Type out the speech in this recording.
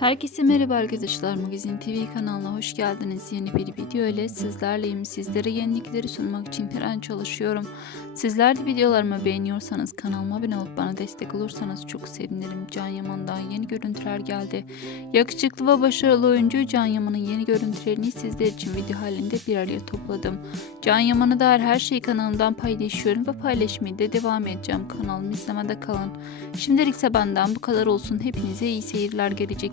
Herkese merhaba arkadaşlar. Magazin TV kanalına hoş geldiniz. Yeni bir video ile sizlerleyim. Sizlere yenilikleri sunmak için her an çalışıyorum. Sizler de videolarımı beğeniyorsanız kanalıma abone olup bana destek olursanız çok sevinirim. Can Yaman'dan yeni görüntüler geldi. Yakışıklı ve başarılı oyuncu Can Yaman'ın yeni görüntülerini sizler için video halinde bir araya topladım. Can Yaman'a dair her şeyi kanalımdan paylaşıyorum ve paylaşmaya da devam edeceğim. Kanalımı izlemede kalın. Şimdilikse benden bu kadar olsun. Hepinize iyi seyirler gelecek